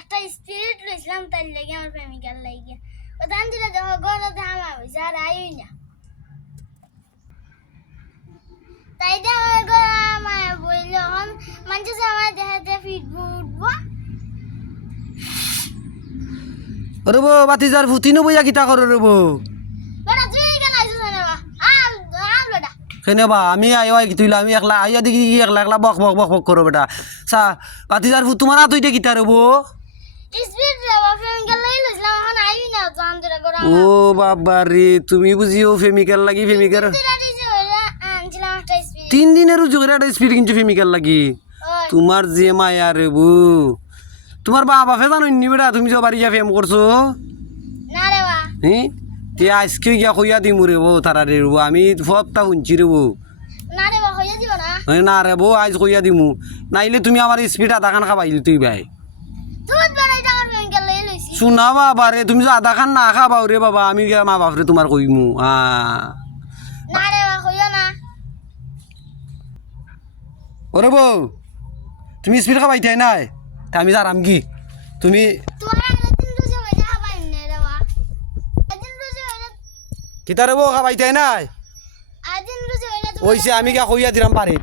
একটা স্পিরিট লইছিলাম তার লাগে আমার প্রেমিকার লাগে ওদান দিলে দেখো গরতে আমার হইছে আর আইই না তাই দে আমার ঘর আমার বইল হন মানুষ আমার দেখাতে ফিটবো উঠবো রব বাতিজার ফুতিনো বইয়া কিতা করো রব বেটা তুই কেন আইছিস না বা বেটা কেনে বা আমি আইও কি তুইলা আমি একলা আইয়া দেখি একলা একলা বক বক বক বক করো বেটা সা বাতিজার ফুত তোমার তুই দে কিতা রব স্পিরিট রে বা প্রেমিকার লাগে লইছিলাম এখন আইই না তো আন্দরে ঘর ও বাবা রে তুমি বুঝিও প্রেমিকার লাগি প্রেমিকার আনছিলাম একটা স্পিরিট 3 দিনের জোরে একটা স্পিড কিনছো প্রেমিকার লাগি তোমার যে মায়া রে বু তোমার বাবা ফে জানো নি বেটা তুমি যে বাড়ি যা ফেম করছো না রে বা হ্যাঁ তে আজকে গিয়া কইয়া দিমু রে বউ তারা রে বউ আমি সবটা শুনছি রে বউ না রে বা হইয়া দিব না না রে বউ আজ কইয়া দিমু নাইলে তুমি আমার স্পিড আধা খান খাবাইলি তুই ভাই তুই বেড়াই টাকার প্রেমিকার লাগে লইছি শুনা বাবা রে তুমি যে আধা খান না খাবাও রে বাবা আমি গিয়া মা বাপরে তোমার কইমু না রে বা হইয়া না ওরে বউ তুমি স্পিড খাবাইতে নাই আমি যারাম কি তুমি তোমার দিন রোজে হইয়া খাবাই না রে বা দিন রোজে হইয়া কিতা রে বউ খাবাইতে নাই দিন রোজে হইয়া ওইসে আমি গিয়া কইয়া দিলাম বাড়িত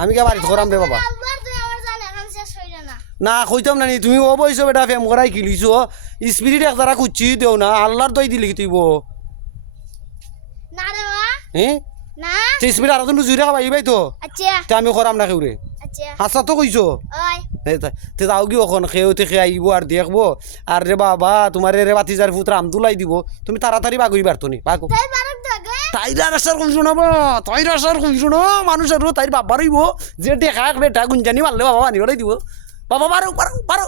আমি গিয়া বাড়িত করাম রে বাবা আবার তুই আমার জানে এখন শেষ হইল না না কইতাম না নি তুমি ও বইছো বেটা ফেম করাই কিলিছো স্পিরিট এক দ্বারা কুচ্ছি দেও না আল্লাহর দই দিলি তুই বউ না রে বা হ্যাঁ না সেই স্পিড আরো তুমি জুড়ে খাবাই ভাই তো আচ্ছা তে আমি করাম না কেউরে আচ্ছা হাসা তো কইছো ওই তে যাও কি ওখান খেয়েতে খেয়ে আইব আর দেখবো আর রে বাবা তোমার রে বাতিজার ফুতরা আম তুলাই দিব তুমি তাড়াতাড়ি বাগুই পারতো নি বাগু তাই বারক দাগে তাইরার আসার কইছো না বা তাইরার আসার কইছো না মানুষের তাইর বাবা রইব যে দেখা বেটা গুঞ্জানি মারলে বাবা আনি দিব বাবা বারো বারো বারো